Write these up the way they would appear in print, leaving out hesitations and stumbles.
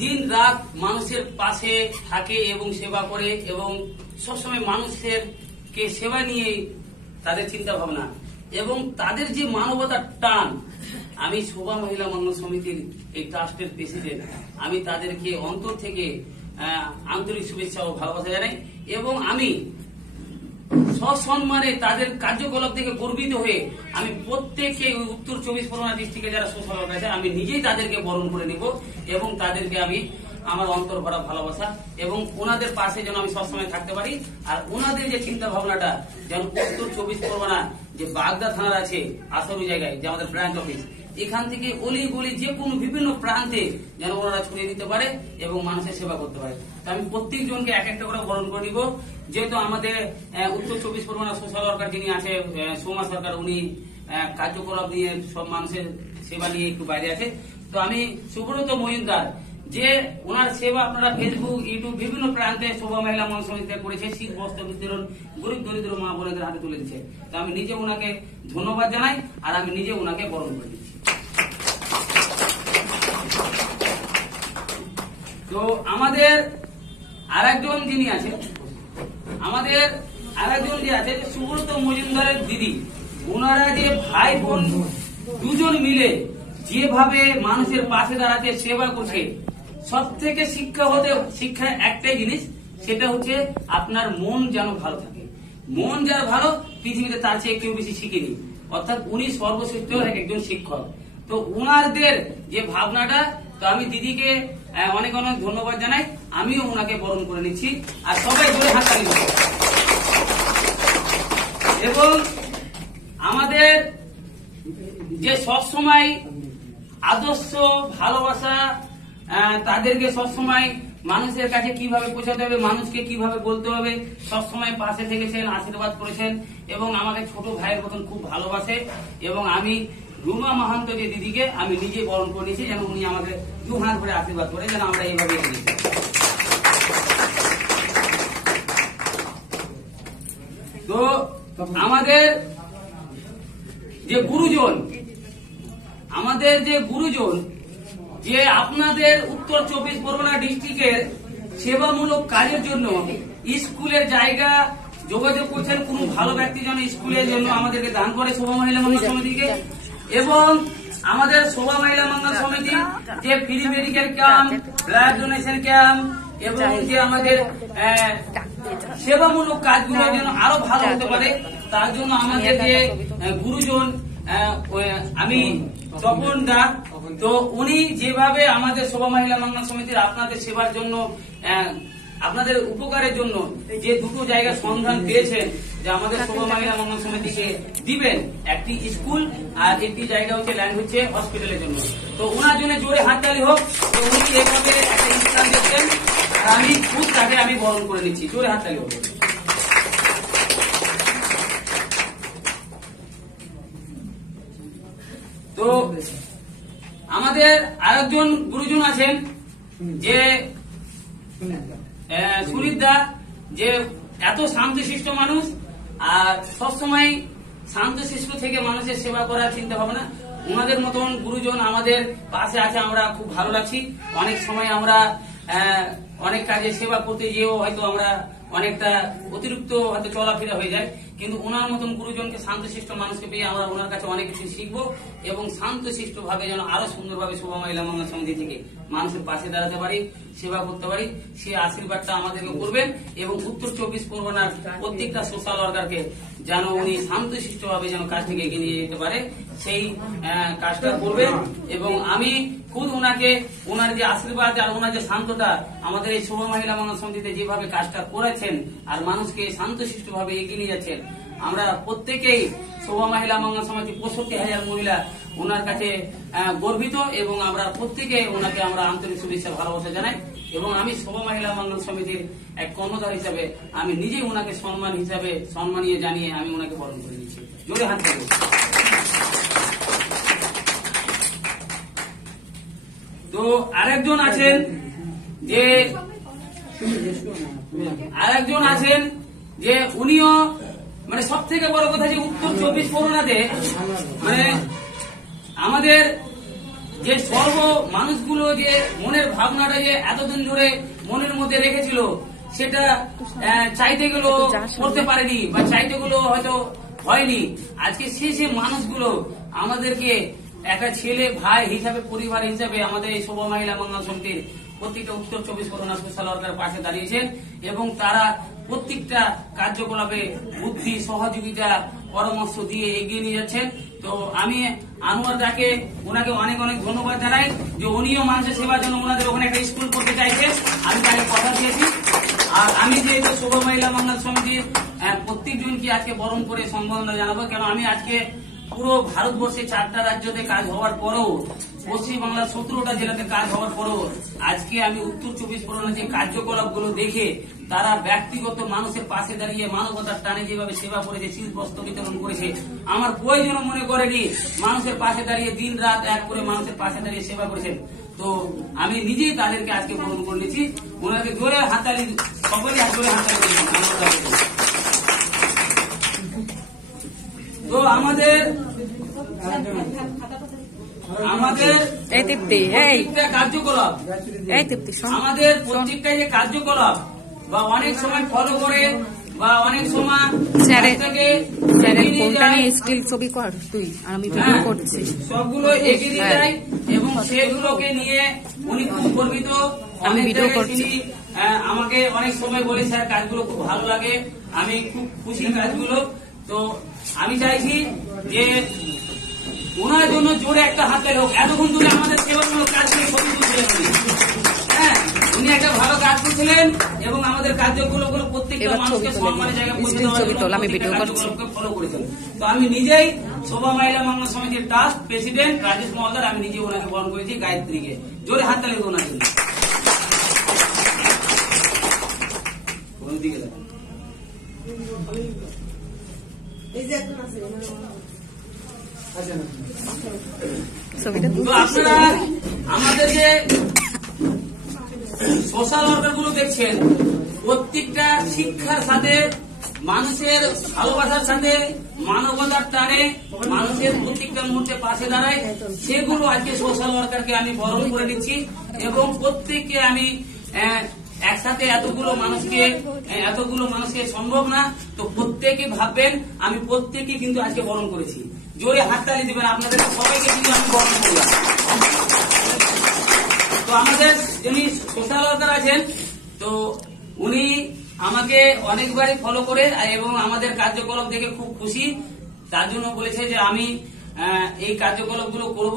দিন রাত মানুষের পাশে থাকে এবং সেবা করে এবং সবসময় মানুষের কে সেবা নিয়ে তাদের চিন্তা ভাবনা এবং তাদের যে মানবতার টান। আমি শোভা মহিলা মঙ্গল সমিতির এই ট্রাস্টের প্রেসিডেন্ট, আমি তাদেরকে অন্তর থেকে আন্তরিক শুভেচ্ছা ও ভালোবাসা জানাই এবং আমি সসম্মানে তাদের কার্যকলাপ থেকে গর্বিত হয়ে আমি প্রত্যেকে উত্তর 24 পরগনা ডিস্ট্রিক্টে যারা সোশ্যাল ওয়ার্কার আছে আমি নিজেই তাদেরকে বরণ করে নিব এবং তাদেরকে আমি আমার অন্তর ভরা ভালোবাসা এবং ওনাদের পাশে যেন আমি সবসময় থাকতে পারি। আর ওনাদের যে চিন্তা ভাবনাটা যেন উত্তর 24 পরগনা যে বাগদা থানার আছে আসরু জায়গায় যে আমাদের ব্রাঞ্চ অফিস, এখান থেকে অলি গলি যে কোনো বিভিন্ন প্রান্তে যেন ওনারা ছড়িয়ে দিতে পারে এবং মানুষের সেবা করতে পারে। তো আমি প্রত্যেক জনকে এক একটা করে বরণ করে নিব। যেহেতু আমাদের উত্তর 24 পরগনা সোশ্যাল ওয়ার্কার যিনি আছে সৌমা সরকার, উনি কার্যকলাপ নিয়ে সব মানুষের সেবা নিয়ে একটু বাইরে আছে। তো আমি সুব্রত মজুমদার যে ওনার সেবা আপনারা ফেসবুক ইউটিউব বিভিন্ন প্রান্তে শোভা মহিলা মঙ্গল সমিতিতে করেছে, শীত বস্ত্র বিতরণ গরিব দরিদ্র মা বোনেদের হাতে তুলে দিচ্ছে। তো আমি নিজে ওনাকে ধন্যবাদ জানাই আর আমি নিজে ওনাকে বরণ করে দিচ্ছি। তো আমাদের আরেকজন যিনি আছে, আমাদের আরেকজন যে আছে সুব্রত মজুমদারের দিদি, ওনারা যে ভাই বোন দুজন মিলে যেভাবে মানুষের পাশে দাঁড়াতে সেবা করছে, সব থেকে শিক্ষা একটাই জিনিস, সেটা হচ্ছে আপনার মন যেন ভালো থাকে। মন যার ভালো পৃথিবীতে তার চেয়ে কেউ বেশি শিখেনি, অর্থাৎ উনি সর্বশ্রেষ্ঠ একজন শিক্ষক। তো ওনাদের যে ভাবনাটা, তো আমি দিদিকে অনেক অনেক ধন্যবাদ জানাই, আমিও ওনাকে বরণ করে নিচ্ছি আর সবাই জোরে হাততালি দেব। এবং আমাদের যে সবসময় আদর্শ ভালোবাসা, তাদেরকে সবসময় মানুষের কাছে কিভাবে পৌঁছাতে হবে, মানুষকে কিভাবে বলতে হবে, সবসময় পাশে থেকেছেন, আশীর্বাদ করেছেন এবং আমাকে ছোট ভাইয়ের মতন খুব ভালোবাসে। এবং আমি রুমা মাহান্ত যে দিদিকে আমি নিজে বরণ করে নিয়েছি, যেন উনি আমাকে দু হাত করে আশীর্বাদ করে যেন আমরা এইভাবে এগিয়ে যাই। তো আমাদের যে গুরুজন, যে আপনাদের উত্তর 24 পরগনা ডিস্ট্রিক্টের সেবামূলক কাজের জন্য স্কুলের জায়গা যোগাযোগ করছেন, কোন ভালো ব্যক্তি যেন স্কুলের জন্য আমাদেরকে দান করে শোভা মহিলা মঙ্গল সমিতিকে। এবং আমাদের শোভা মহিলা মঙ্গল সমিতি যে free medical camp, blood donation camp এবং যে আমাদের সেবামূলক কাজগুলো যেন আরো ভালো হতে পারে, তার জন্য আমাদের যে গুরুজন আমি তপন দা, তো উনি যেভাবে আমাদের শোভা মহিলা মঙ্গল সমিতির আপনাদের সেবার জন্য, আপনাদের উপকারের জন্য যে দুটো জায়গা সন্ধান পেয়েছেন যে আমাদের শোভা মহিলা মঙ্গল সমিতিকে দিবেন, একটি স্কুল আর একটি জায়গা হচ্ছে ল্যান্ড হচ্ছে হসপিটালের জন্য। তো ওনার জন্য জোরে হাততালি হোক। তো উনি এইভাবে একটা স্থান দিচ্ছেন আর আমি খুব তাকে আমি বরণ করে নিচ্ছি, জোরে হাততালি হোক। তো আমাদের আরেকজন গুরুজন আছেন যে সুনীত দা, যে এত শান্তশিষ্ট মানুষ আর সবসময় শান্তশিষ্ট থেকে মানুষের সেবা করার চিন্তা ভাবনা। ওনাদের মতন গুরুজন আমাদের পাশে আছে, আমরা খুব ভালো লাগছি। অনেক সময় আমরা অনেক কাজে সেবা করতে গিয়েও হয়তো আমরা অনেকটা অতিরিক্ত হয়তো চলাফেরা হয়ে যায়, কিন্তু ওনার মতন গুরুজনকে শান্তশিষ্ট মানুষকে পেয়ে আমরা ওনার কাছে অনেক কিছু শিখবো এবং শান্তশিষ্ট ভাবে যেন আরো সুন্দরভাবে শোভা মহিলা মঙ্গল সমিতি থেকে মানুষের পাশে দাঁড়াতে পারি, সেবা করতে পারি, সেই আশীর্বাদটা আমাদেরকে করবেন। এবং উত্তর 24 পরগনার প্রত্যেকটা সোশ্যাল ওয়ার্কারকে যেন উনি শান্তশিষ্ট ভাবে যেন কাজ থেকে এগিয়ে নিয়ে যেতে পারে, সেই কাজটা করবেন। এবং আমি খুদ ওনাকে, ওনার যে আশীর্বাদ আর ওনার যে শান্ততা আমাদের এই শোভা মহিলা মঙ্গল সমিতিতে যেভাবে কাজটা করেছেন আর মানুষকে শান্তশিষ্ট ভাবে এগিয়ে নিয়ে যাচ্ছেন, আমরা প্রত্যেকেই শোভা মহিলা মঙ্গল সমিতি 65,000 মহিলা ওনার কাছে গর্বিত এবং আমরা প্রত্যেকে ওনাকে আমরা আন্তরিক শুভেচ্ছা ভালোবাসা জানাই। এবং আমি শোভা মহিলা মঙ্গল সমিতির এক কর্মধার হিসাবে আমি নিজেই ওনাকে সম্মানীয় জানিয়ে আমি ওনাকে বরণ করে দিচ্ছি, জোরে হাত দেব। তো আরেকজন আছেন যে উনিও মানে সব থেকে বড় কথা যে উত্তর 24 পরগনাতে মানে আমাদের যে সর্ব মানুষগুলো যে মনের ভাবনাটা যে এতদিন ধরে মনের মধ্যে রেখেছিল, সেটা চাইতে গেলো করতে পারেনি বা চাইতে গেলো হয়তো হয়নি। আজকে সে মানুষগুলো আমাদেরকে একটা ছেলে ভাই হিসাবে, পরিবার হিসাবে আমাদের এই শোভা মহিলা মঙ্গল সমিতির প্রত্যেকটা উত্তর 24 পরগনা সোশ্যাল ওয়ার্কার পাশে দাঁড়িয়েছেন এবং তারা প্রত্যেকটা কার্যকলাপে বুদ্ধি সহযোগিতা পরামর্শ দিয়ে এগিয়ে নিয়ে যাচ্ছেন। তো আমি আনোয়ার দাকে ওনাকে অনেক অনেক ধন্যবাদ জানাই যে উনিও মানুষের সেবার জন্য ওনাদের ওখানে একটা স্কুল করতে চাইছে, আমি তাকে কথা দিয়েছি। আর আমি যেহেতু শোভা মহিলা মঙ্গল সমিতির প্রত্যেকজনকে আজকে বরণ করে সম্বোধনা জানাবো, কেন আমি আজকে পুরো ভারতবর্ষে 4টা রাজ্যতে কাজ হওয়ার পরেও, পশ্চিমবাংলার 17টা জেলাতে কাজ হওয়ার পরেও আজকে আমি উত্তর 24 পরগনা যে কার্যকলাপগুলো দেখে তারা ব্যক্তিগত মানুষের পাশে দাঁড়িয়ে মানবতার টানে যেভাবে সেবা করেছে, শীত বস্ত্র বিতরণ করেছে, আমার প্রয়োজনও মনে করেনি, মানুষের পাশে দাঁড়িয়ে দিন রাত এক করে মানুষের পাশে দাঁড়িয়ে সেবা করেছেন। তো আমি নিজেই তাদেরকে আজকে গ্রহণ করে নিয়েছি। ওনাকে জোরে হাততালি, সকলে জোরে হাততালি করেছেন। তো আমাদের কার্যকলাপ, আমাদের প্রত্যেকটা যে কার্যকলাপ বা অনেক সময় ফলো করে বা অনেক সময় সবগুলো এগিয়ে দিয়ে যায় এবং সেগুলোকে নিয়ে উনি খুব গর্বিত। আমাকে অনেক সময় বলে স্যার কাজগুলো খুব ভালো লাগে, আমি খুব খুশি কাজগুলো। তো আমি চাইছি যে ওনার জন্য জোরে একটা হাত তালি হোক। এতক্ষণ ধরে আমাদের সেবামূলক কাজ করে ছবি তুলছিলেন উনি, হ্যাঁ উনি একটা ভালো কাজ করছিলেন এবং আমাদের কার্যক্রম গুলো প্রত্যেকটা মানুষকে সম্মানের জায়গায় পৌঁছে দেওয়ার জন্য ফলো করেছেন। তো আমি নিজেই শোভা মহিলা মঙ্গল সমিতির ট্রাস্ট প্রেসিডেন্ট রাজেশ মহোদয়, আমি নিজে ওনাকে বরণ করেছি, গায়ত্রীকে। জোরে হাত তালি হোক ওনার জন্য। আপনারা আমাদের যে সোশ্যাল ওয়ার্কার গুলো দেখছেন, প্রত্যেকটা শিক্ষার সাথে, মানুষের ভালোবাসার সাথে, মানবতার টানে মানুষের প্রত্যেকটা মুহূর্তে পাশে দাঁড়ায়, সেগুলো আজকে সোশ্যাল ওয়ার্কারকে আমি বরণ করে নিচ্ছি এবং প্রত্যেককে আমি একসাথে এতগুলো মানুষকে সম্ভব না। তো প্রত্যেকে ভাববেন আমি প্রত্যেকে কিন্তু আজকে বরণ করেছি। জোরে হাততালি দিবেন, আপনাদের সবাইকে কিন্তু আমি বরণ করলাম। তো আমাদের যিনি সোশ্যাল ওয়ার্কার আছেন, তো উনি আমাকে অনেকবারই ফলো করে এবং আমাদের কার্যকলাপ দেখে খুব খুশি, তার জন্য বলেছে যে আমি এই কার্যকলাপগুলো করব।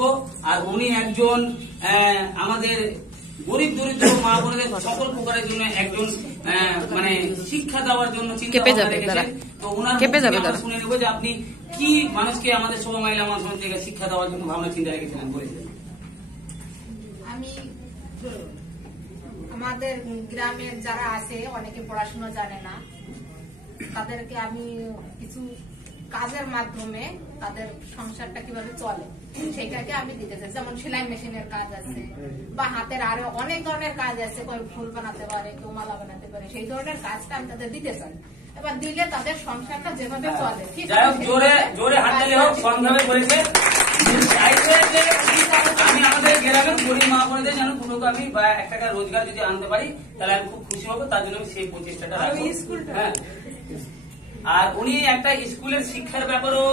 আর উনি একজন আমাদের গরিব দরিদ্র মা বোনদের সকল প্রকারের জন্য একজন মানে শিক্ষা দেওয়ার জন্য চিন্তা রেখেছেন। তো ওনার শুনে নেব যে আপনি কি মানুষকে আমাদের শোভা মহিলা মঙ্গল সমিতি থেকে শিক্ষা দেওয়ার জন্য ভাবনা চিন্তা রেখেছিলেন বলেছিলেন। আমি আমাদের গ্রামের যারা আছে অনেকে পড়াশোনা জানে না, তাদেরকে আমি কিছু কাজের মাধ্যমে তাদের সংসারটা কিভাবে চলে সেটাকে আমি দিতে চাই। যেমন সেলাই মেশিনের কাজ আছে বা হাতের আরো অনেক ধরনের কাজ আছে, কেউ ফুল বানাতে পারে, কেউ মালা বানাতে পারে, সেই ধরনের কাজটা আমি তাদের দিতে চাই। এবার দিলে তাদের সংসারটা যেভাবে চলে ঠিক আমি আমাদের গ্রামের গরিব মা বোনদের যেন পুরোগামী বা 1 টাকা রোজগার যদি আনতে পারি তাহলে আমি খুব খুশি হবো। তার জন্য আমি সেই প্রচেষ্টাটা রাখবো। হ্যাঁ, আর উনি একটা স্কুলের শিক্ষার ব্যাপারও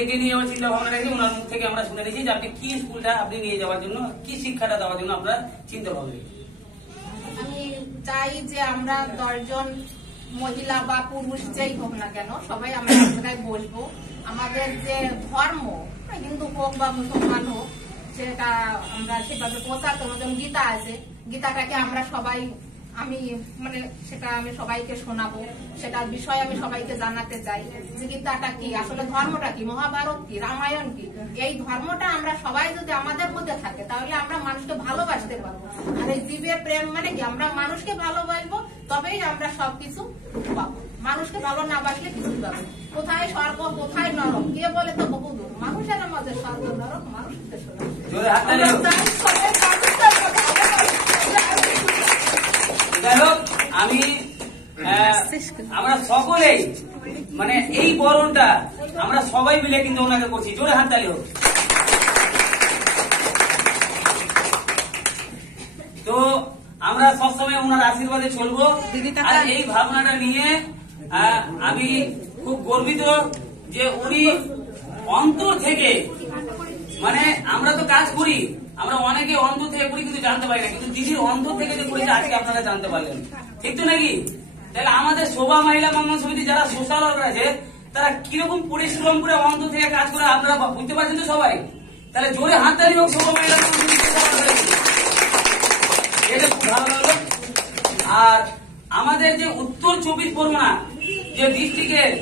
এগিয়ে নিয়ে যাওয়ার চিন্তা ভাবনা রেখে ওনার মুখ থেকে আমরা শুনে নিয়েছি যে আপনি কি স্কুলটা আপনি নিয়ে যাওয়ার জন্য, কি শিক্ষাটা দেওয়ার জন্য আপনার চিন্তা ভাবনা। আমি চাই যে আমরা 10 জন মহিলা বা পুরুষ যেই হোক না কেন সবাই আমরা এক জায়গায় বসবো। আমাদের যে ধর্ম, হিন্দু হোক বা মুসলমান হোক, সেটা আমরা সেভাবে প্রচার করবো। যেমন গীতা আছে, গীতাটাকে আমরা সবাই সেটা আমি সবাইকে শোনাবো, সেটার বিষয়ে আমি সবাইকে জানাতে চাই যে গীতাটা কি, আসলে ধর্মটা কি, মহাভারত কি, রামায়ণ কি। এই ধর্মটা আমরা সবাই যদি আমাদের মধ্যে থাকে তাহলে আমরা মানুষকে ভালোবাসতে পারবো। আর এই জীবের প্রেম মানে কি, আমরা মানুষকে ভালোবাসবো তবেই আমরা সবকিছু পাবো। মানুষকে ভালো না বাসলে কিছু পাবো। কোথায় স্বর্গ কোথায় নরক কে বলে তো বহু দূর, মানুষের মধ্যে স্বর্গ নরক মানুষের আমি আমরা সকলেই মানে এই বরণটা আমরা সবাই মিলে কিন্তু ওনাকে করছি। জোরে হাততালি হোক। তো আমরা সবসময় ওনার আশীর্বাদে চলবো। আর এই ভাবনাটা নিয়ে আমি খুব গর্বিত যে উনি অন্তর থেকে, মানে আমরা তো কাজ করি, আমরা অনেকে অন্তর থেকে করি কিন্তু জানতে পারি না, কিন্তু দিদির অন্তর থেকে যে করেছে আজকে আপনারা জানতে পারলেন, ঠিক তো নাকি? তাহলে আমাদের শোভা মহিলা মঙ্গল সমিতি যারা সোশ্যাল ওয়ার্কার আছে তারা কিরকম পরিশ্রম করে অন্তর থেকে কাজ করে আপনারা বুঝতে পারছেন তো সবাই। তাহলে জোরে হাততালি হোক শোভা মহিলা মঙ্গল সমিতি। এটা খুব ভালো লাগলো। আর আমাদের যে উত্তর 24 পরগনা যে ডিস্ট্রিক্টের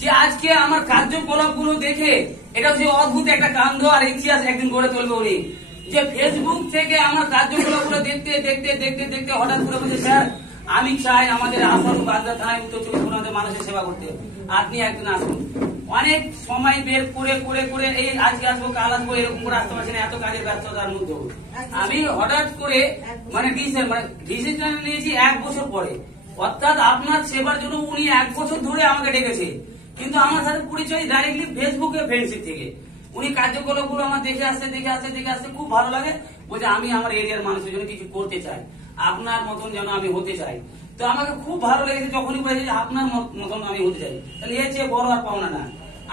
যে আজকে আমার কার্যকলাপ গুলো দেখে এটা হচ্ছে অদ্ভুত একটা কাণ্ড আর ইতিহাস একদিন গড়ে তুলবে উনি। যে ফেসবুক থেকে আমার কার্যকলাপ গুলো দেখতে দেখতে দেখতে দেখতে হঠাৎ করে বলছে, স্যার আমি চাই আমাদের আসন বাগদা থানায় উত্তর 24 পরগনাতে মানুষের সেবা করতে, আপনি একদিন আসুন। অনেক সময় বের করে করে করে এই আজকে আসবো কাল আসবো এরকম করে আসতে পারছি না, এত কাজের ব্যস্ততার মধ্যে আমি হঠাৎ করে মানে ডিসিশন নিয়েছি 1 বছর পরে, অর্থাৎ আপনার সেবার জন্য উনি 1 বছর ধরে আমাকে ডেকেছে, কিন্তু আমার সাথে পরিচয় ডাইরেক্টলি ফেসবুকে ফ্রেন্ডশিপ থেকে। উনি কার্যকলাপ গুলো আমার দেখে আসতে খুব ভালো লাগে, বলছে আমি আমার এরিয়ার মানুষের জন্য কিছু করতে চাই, আপনার মতন যেন আমি হতে চাই। তো আমাকে খুব ভালো লেগেছে যখনই বলেছে যে আপনার মতন আমি হতে চাই, তাহলে এর চেয়ে বড় আর পাওনা না।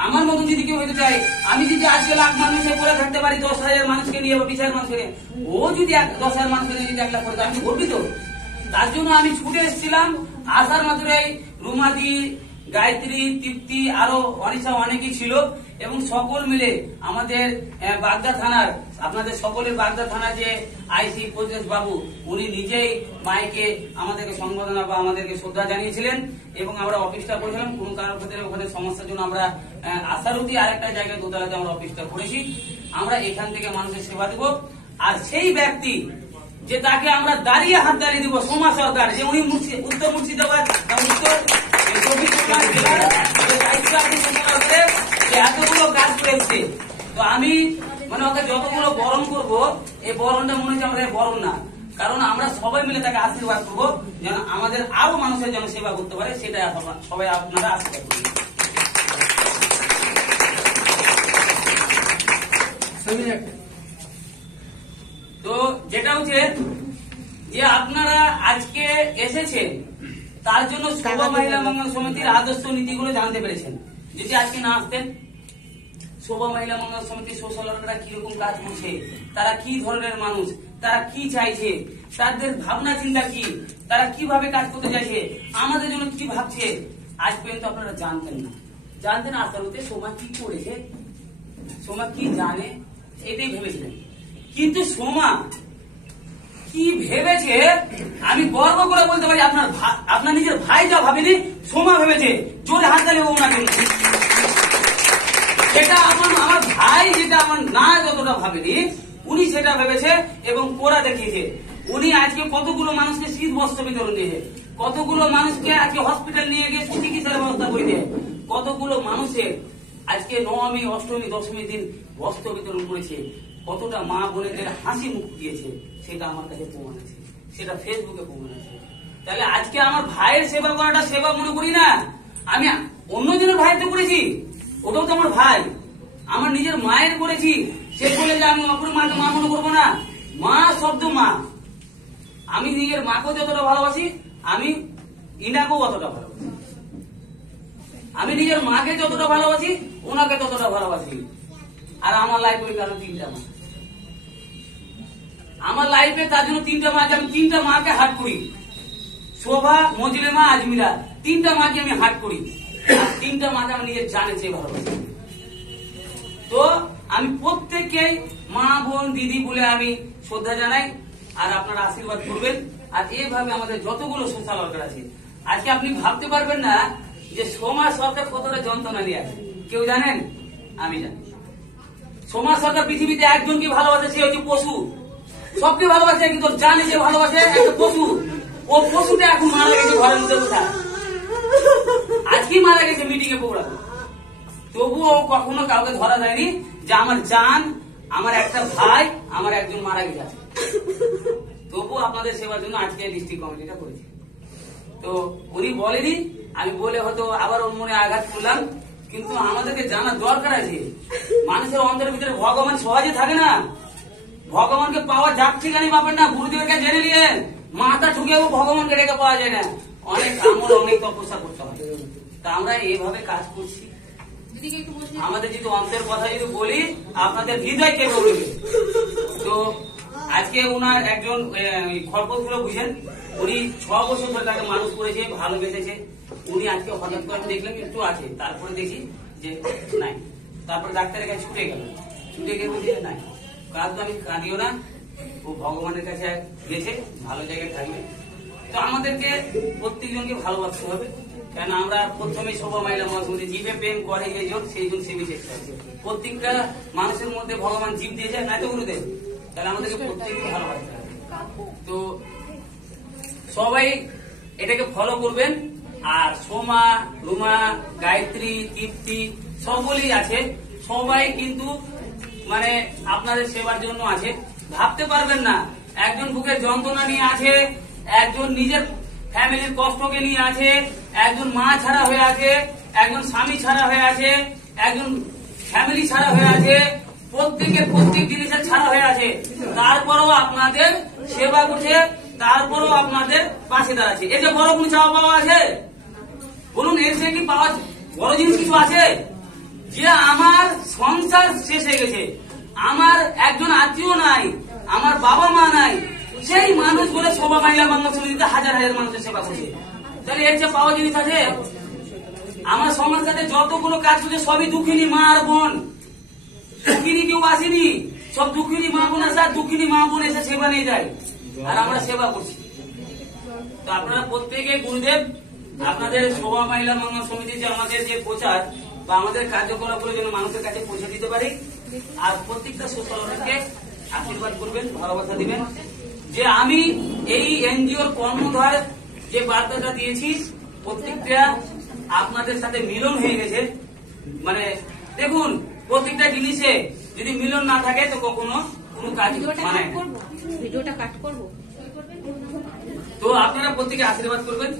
আমার মতন যদি কেউ হতে চাই, আমি যদি আজকে লাখ মানুষে করে থাকতে পারি 10,000 মানুষকে নিয়ে বা 20,000 মানুষকে নিয়ে, ও যদি 10,000 মানুষকে নিয়ে যদি 1 লাখ করে, আমি গর্বিত। তার জন্য আমি ছুটে এসেছিলাম। আসার মাত্রই রুমাদি, গায়ত্রী, তৃপ্তি, আরো অনিশা অনেকেই ছিল এবং সকল মিলে আমাদের বাগদা থানার, আপনাদের সকলের বাগদা থানা যে আইসি প্রদেশ বাবু, উনি নিজেই মাইকে আমাদেরকে সম্বোধনা বা আমাদেরকে শ্রদ্ধা জানিয়েছিলেন এবং আমরা অফিসটা করেছিলাম। কোন কারোর ক্ষেত্রে ওখানে সমস্যার জন্য আমরা আশারুতি আরেকটা জায়গায় দোতলাতে আমরা অফিসটা করেছি। আমরা এখান থেকে মানুষের সেবা দেব। আর সেই ব্যক্তি যে তাকে আমরা দাঁড়িয়ে হাত দাঁড়িয়ে দিব, সোমা সরকার, যে উনি উত্তর মুর্শিদাবাদ উত্তর এতগুলো কাজ করেছে। তো আমি মানে ওকে যতগুলো বরণ করবো, এই বরণটা মনে হচ্ছে আমরা বরণ না, কারণ আমরা সবাই মিলে তাকে আশীর্বাদ করবো যেন আমাদের আরো মানুষের যেন সেবা করতে পারে, সেটাই সবাই আপনারা আশীর্বাদ করবেন। তো যেটা হচ্ছে যে আপনারা আজকে এসেছেন তার জন্য শোভা মহিলা মঙ্গল সমিতির আদর্শ নীতিগুলো জানতে পেরেছেন। যদি আজকে না আসতেন, শোভা মহিলা মঙ্গল সমিতির সোশ্যাল ওয়ার্কাররা কিরকম কাজ করছে, তারা কি ধরনের মানুষ, তারা কি চাইছে, তাদের ভাবনা চিন্তা কি, তারা কিভাবে কাজ করতে চাইছে, আমাদের জন্য কি ভাবছে, আজ পর্যন্ত আপনারা জানতেন না। জানতেন আসলে সোমা কি করেছে, সোমা কি জানে, এটাই ভেবেছিলেন। কিন্তু সোমা কি ভেবেছে আমি গর্ব করে বলতে পারি, আপনার নিজের ভাই যা ভাবেনি সোমা ভেবেছে। জোরে হাত তালি ওনাকে। যেটা আমার ভাই, যেটা আমার না যতটা ভাবেনি, উনি সেটা ভেবেছে এবং কোরা দেখিয়েছে। উনি আজকে কতগুলো মানুষকে শীত বস্ত্র বিতরণ দিয়েছে, কতগুলো মানুষকে আজকে হসপিটাল নিয়ে গিয়ে চিকিৎসার ব্যবস্থা করে দিয়ে, কতগুলো মানুষের আজকে নবমী, অষ্টমী, দশমী দিন বস্ত্র বিতরণ করেছে, কতটা মা বোনেদের হাসি মুখ দিয়েছে, সেটা আমার কাছে প্রমাণ আছে, সেটা ফেসবুকে প্রমাণ আছে। তাহলে আজকে আমার ভাইয়ের সেবা করাটা সেবা মনে করি না, আমি অন্যজনের ভাইয়ের তো করেছি, ওটাও তো আমার ভাই। আমার নিজের মায়ের করেছি, সে বলে যে আমি অপর মাকে মা মনে করবো না। মা শব্দ মা, আমি নিজের মাকেও যতটা ভালোবাসি, আমি ইনাকেও অতটা ভালোবাসি। আমি নিজের মাকে যতটা ভালোবাসি, ওনাকে ততটা ভালোবাসি। আর আমার লাইফে ওই কারণে 3টা মা, আমার লাইফে তার জন্য 3টা মা। আমি 3টা মাকে হাট করি, শোভা, মজলিমা, আজমিরা, 3টা মাকে আমি হাট করি। আর 3টা মাকে আমি নিজের জানে চেয়ে ভালোবাসি। তো আমি প্রত্যেককে মা, বোন, দিদি বলে আমি শ্রদ্ধা জানাই। আর আপনারা আশীর্বাদ করবেন। আর এইভাবে আমাদের যতগুলো সোশ্যাল ওয়ার্কার আছে, আজকে আপনি ভাবতে পারবেন না যে সোমা সরকার কতটা যন্ত্রণা নিয়ে আছে। কেউ জানেন? আমি জানি। সোমা সরকার পৃথিবীতে একজনকে ভালোবাসে, সে হচ্ছে পশু। সবকে ভালোবাসে, কিন্তু জানে যে ভালোবাসে একটা পশু। ও পশুটা এখন মারা গেছে ঘরের মধ্যে বসা, আজকে মারা গেছে মিটিংয়ে প্রোগ্রাম। তবুও কখনো কাউকে ধরা যায়নি যে আমার জান, আমার একটা ভাই, আমার একজন মারা গেছে। তবু আপনাদের সেবার জন্য আজকে ডিস্ট্রিক্ট কমিটিটা করেছি। তো উনি বলেনি, আমি বলে হয়তো আবার ওর মনে আঘাত করলাম, কিন্তু আমাদেরকে জানা দরকার আছে। মানুষের অন্তরের ভিতরে ভগবান সহজে থাকে না, ভগবানকে পাওয়া যাচ্ছে কেন বাপের না, গুরুদেবের কাছে জেনে নিয়ে মাথা ঠুকেও ভগবানকে ডেকে পাওয়া যায় না, অনেক আমল অনেক তপস্যা করতে হয়। তা আমরা এইভাবে কাজ করছি। আমাদের যদি অন্তরের কথা যদি বলি, আপনাদের হৃদয় কেঁপে উঠবে। তো আজকে ওনার একজন খড়পথগুলো বুঝেন, উনি 6 বছর ধরে তাকে মানুষ করেছে, ভালোবেসেছে। উনি আজকে হঠাৎ করে দেখলেন একটু আছে, তারপরে দেখি যে নাই। তারপরে ডাক্তারের কাছে ছুটে গেল, ছুটে গিয়ে বলছে নাই। কাজ তো আমি কাঁদিও না, ও ভগবানের কাছে গেছে, ভালো জায়গায় থাকবে। তো আমাদেরকে প্রত্যেকজনকে ভালোবাসতে হবে, কেন আমরা প্রথমে সভা মহিলা মহাসমিতি জীবে প্রেম করে যেজন সেই জন সেবি চেষ্টা আছে। প্রত্যেকটা মানুষের মধ্যে ভগবান জীব দিয়েছে, না তো গুরুদেব, তাহলে আমাদেরকে প্রত্যেককে ভালোবাসতে হবে। তো সবাই এটাকে ফলো করবেন। আর সোমা, রুমা, গায়ত্রী, তৃপ্তি সকলেই আছে, সবাই কিন্তু মানে আপনাদের সেবার জন্য আছে। ভাবতে পারবেন না, একজন বুকের যন্ত্রণা নিয়ে আছে, একজন নিজের ফ্যামিলির কষ্টকে নিয়ে আছে, একজন মা ছাড়া হয়ে আছে, একজন স্বামী ছাড়া হয়ে আছে, একজন ফ্যামিলি ছাড়া হয়ে আছে, প্রত্যেকের প্রত্যেক জিনিসের ছাড়া হয়ে আছে। তারপরেও আপনাদের সেবা করছে, তারপরেও আপনাদের পাশে দাঁড়াচ্ছে। এই যে বড় কোনো চাওয়া পাওয়া আছে বলুন, এর সে কি পাওয়া বড় জিনিস কিছু আছে? যে আমার সংসার শেষ হয়ে গেছে, আমার একজন আত্মীয় নাই, আমার বাবা মা নাই, সেই মানুষ বলে সভা মহিলা মঙ্গল সমিতিতে হাজার হাজার মানুষের সেবা করছে। তাহলে এর যে পাওয়া জিনিস আছে? আমার সমাজের সাথে যতগুলো কাজ করছে সবই দুঃখিনী মা আর বোন, দুঃখিনী কেউ আসেনি, সব দুঃখিনী মা বোন আসে, আর দুঃখিনী মা বোন এসে সেবা নিয়ে যায়, আর আমরা সেবা করছি। তো আপনারা প্রত্যেকে গুরুদেব আপনাদের সভা মহিলা মঙ্গল সমিতি যে আমাদের যে প্রচার বা আমাদের কার্যকলাপগুলো যেন মানুষের কাছে পৌঁছে দিতে পারি, আর প্রত্যেকটা সুস্থলকে আশীর্বাদ করবেন, ভালোবাসা দিবেন। যে আমি এই এনজিওর কর্মধার যে বার্তাটা দিয়েছি, প্রত্যেকটা আপনাদের সাথে মিলন হয়ে গেছে। মানে দেখুন, প্রত্যেকটা জিনিসে যদি মিলন না থাকে তো কখনো কোনো কাজ মানে ভিডিওটা কাট করব। তো আপনারা প্রত্যেকে আশীর্বাদ করবেন।